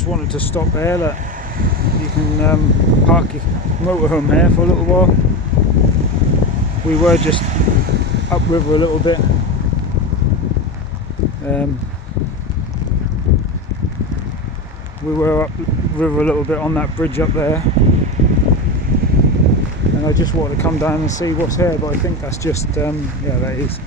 Just wanted to stop there. Look, you can park your motorhome here for a little while. We were just upriver a little bit. We were upriver a little bit on that bridge up there, and I just wanted to come down and see what's here. But I think that's just yeah, that is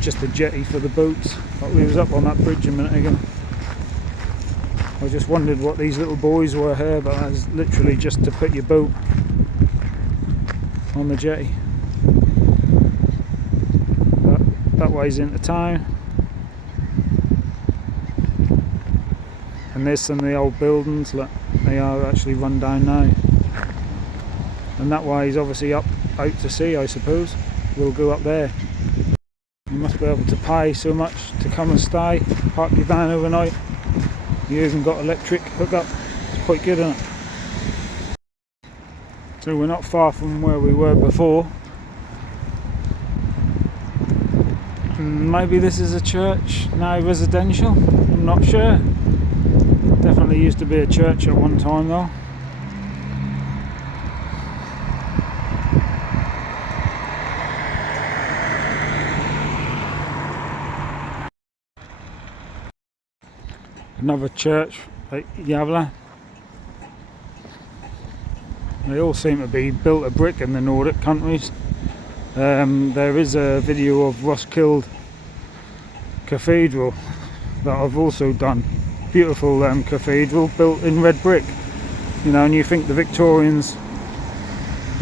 just the jetty for the boats. But we was up on that bridge a minute ago. I just wondered what these little buoys were here, but that's literally just to put your boat on the jetty. That way's into town, and there's some of the old buildings. Look, they are actually run down now, and that way is obviously up out to sea, I suppose. We'll go up there. You must be able to pay so much to come and stay, park your van overnight. You even got electric hookup. It's quite good, isn't it? So we're not far from where we were before. Maybe this is a church, now residential, I'm not sure. Definitely used to be a church at one time though. Another church at Gavle. They all seem to be built of brick in the Nordic countries. There is a video of Roskilde Cathedral that I've also done. Beautiful cathedral built in red brick. You know, and you think the Victorians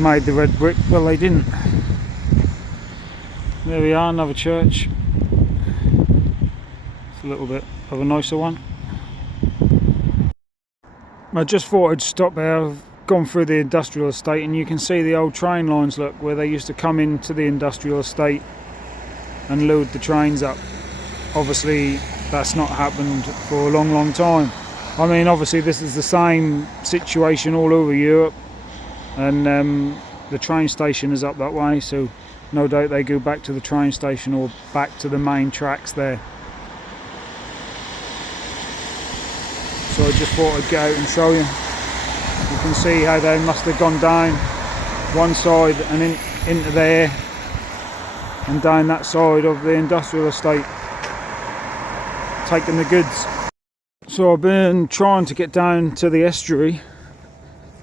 made the red brick, well they didn't. There we are, another church. It's a little bit of a nicer one. I just thought I'd stop there. I've gone through the industrial estate and you can see the old train lines, look, where they used to come into the industrial estate and load the trains up. Obviously that's not happened for a long time. I mean, obviously this is the same situation all over Europe, and the train station is up that way, so no doubt they go back to the train station or back to the main tracks there. So I just thought I'd get out and show you. You can see how they must have gone down one side and into there and down that side of the industrial estate, taking the goods. So I've been trying to get down to the estuary,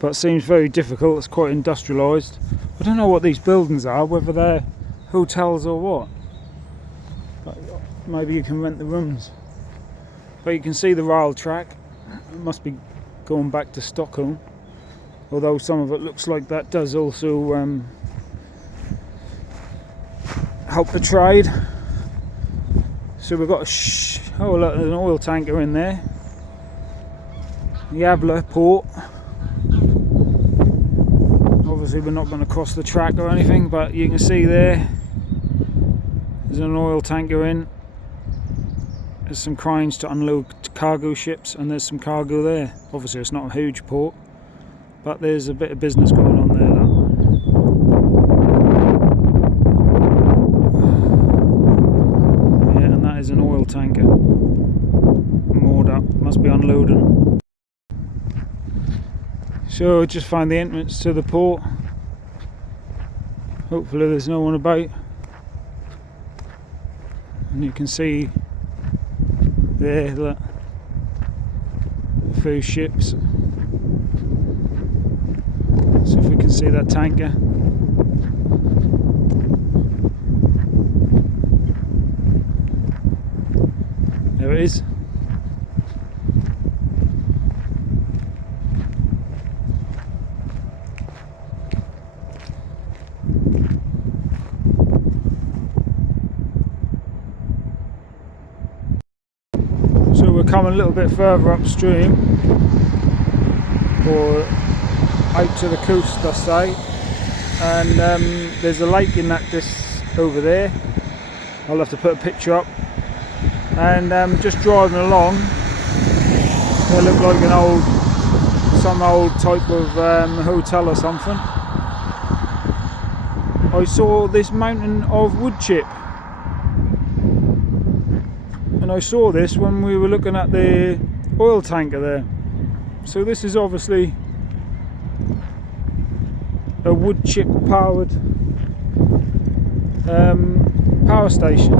but it seems very difficult. It's quite industrialised. I don't know what these buildings are, whether they're hotels or what. But maybe you can rent the rooms. But you can see the rail track. It must be going back to Stockholm, although some of it looks like that does also help the trade. So we've got oh look, there's an oil tanker in there. Gavle port. Obviously we're not going to cross the track or anything, but you can see there's an oil tanker in. There's some cranes to unload cargo ships, and there's some cargo there. Obviously it's not a huge port, but there's a bit of business going on there. Yeah, and that is an oil tanker moored up, must be unloading. So just find the entrance to the port. Hopefully there's no one about, and you can see there, look, a few ships. See if we can see that tanker. There it is. So we're coming a little bit further upstream, or out to the coast I say, and there's a lake in that over there. I'll have to put a picture up, and just driving along, they look like some old type of hotel or something. I saw this mountain of wood chip, and I saw this when we were looking at the oil tanker there. So this is obviously a wood chip powered power station.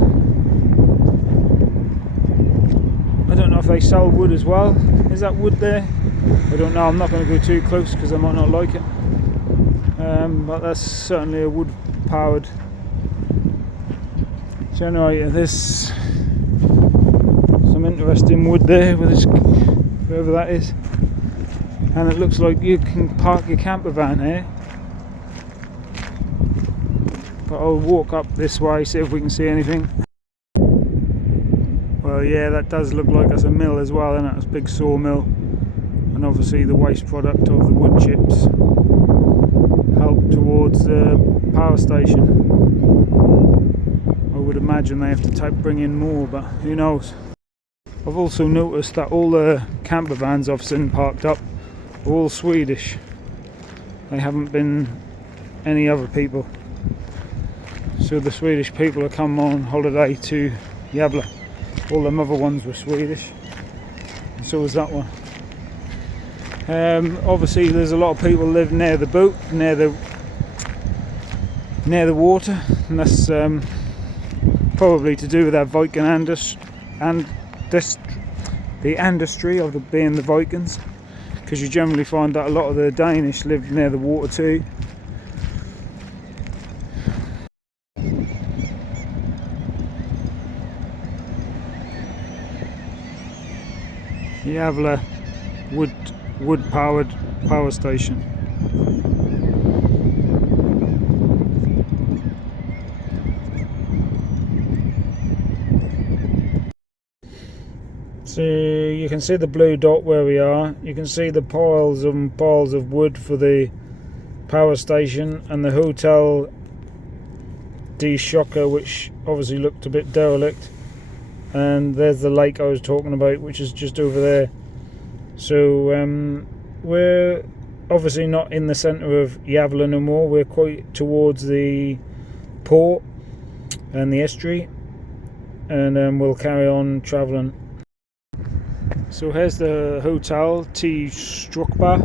I don't know if they sell wood as well. Is that wood there? I don't know. I'm not going to go too close because I might not like it. But that's certainly a wood powered generator. There's some interesting wood there with this, whoever that is, and it looks like you can park your camper van here. But I'll walk up this way, see if we can see anything. Well, yeah, that does look like it's a mill as well, isn't it? It's a big sawmill, and obviously the waste product of the wood chips help towards the power station. I would imagine they have to bring in more, but who knows. I've also noticed that all the camper vans I've seen parked up are all Swedish. They haven't been any other people. So the Swedish people have come on holiday to Gavle. All them other ones were Swedish, and so was that one. Obviously there's a lot of people live near the boat, near the water, and that's probably to do with that Viking the industry of being the Vikings, because you generally find that a lot of the Danish live near the water too. Gavle wood powered power station. So you can see the blue dot where we are. You can see the piles and piles of wood for the power station, and the Hotel D Shocker, which obviously looked a bit derelict. And there's the lake I was talking about, which is just over there. So we're obviously not in the centre of Gavle no more. We're quite towards the port and the estuary, and we'll carry on travelling. So here's the Hotel T Struckbar,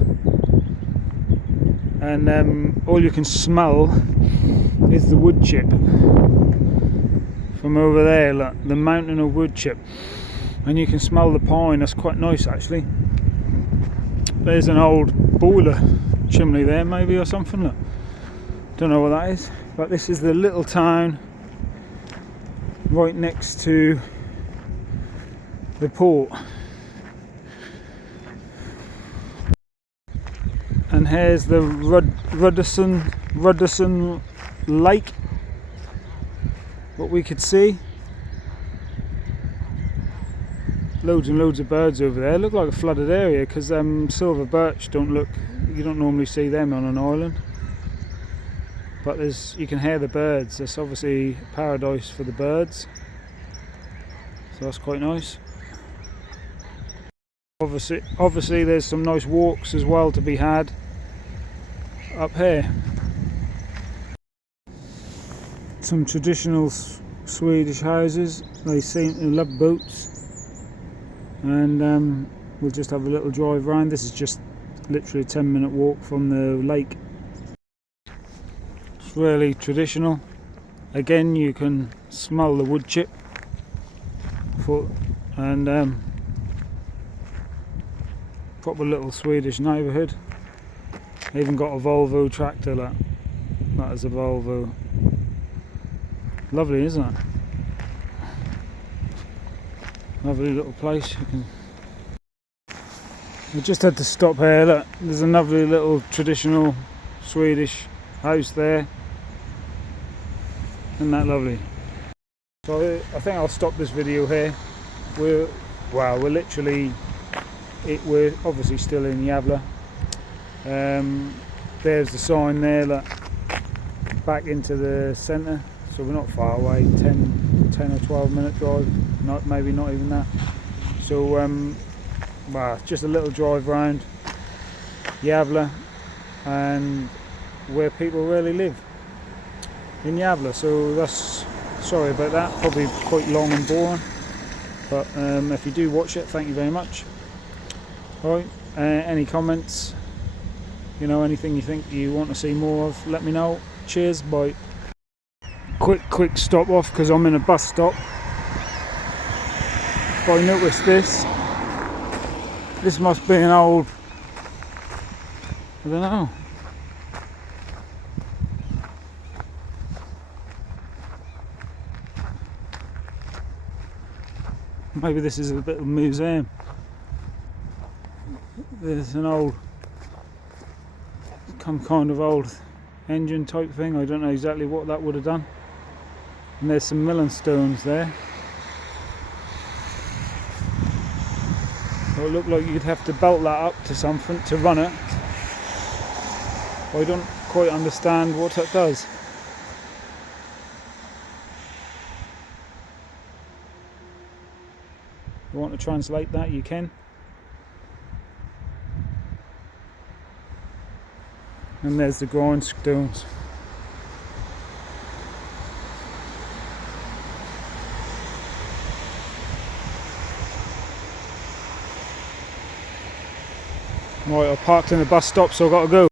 and all you can smell is the wood chip from over there. Look, the mountain of wood chip, and you can smell the pine. That's quite nice actually. There's an old boiler chimney there maybe, or something. Look, don't know what that is, but this is the little town right next to the port. And here's the Rudderson Lake, what we could see. Loads and loads of birds over there. Look like a flooded area, because silver birch you don't normally see them on an island. But you can hear the birds. It's obviously paradise for the birds, so that's quite nice. Obviously there's some nice walks as well to be had up here. Some traditional Swedish houses. They seem to love boats, and we'll just have a little drive around. This is just literally a 10-minute walk from the lake. It's really traditional. Again, you can smell the wood chip, and proper little Swedish neighbourhood. Even got a Volvo tractor. That is a Volvo. Lovely, isn't it? Lovely little place. We just had to stop here. Look, there's a lovely little traditional Swedish house there. Isn't that lovely? So I think I'll stop this video here. We're obviously still in Gavle. There's the sign there, look, back into the centre, so we're not far away. 10 or 12 minute drive, maybe not even that. So just a little drive round Gavle, and where people really live in Gavle. So that's, sorry about that, probably quite long and boring, but if you do watch it, thank you very much. Right, any comments, you know, anything you think you want to see more of, let me know. Cheers, bye. Quick stop off because I'm in a bus stop. If I notice this must be an old, I don't know. Maybe this is a bit of a museum. There's an old, some kind of old engine type thing. I don't know exactly what that would have done. And there's some milling stones there. It looked like you'd have to belt that up to something to run it. I don't quite understand what that does. You want to translate that, you can. And there's the grindstones. Right, I parked in the bus stop, so I've got to go.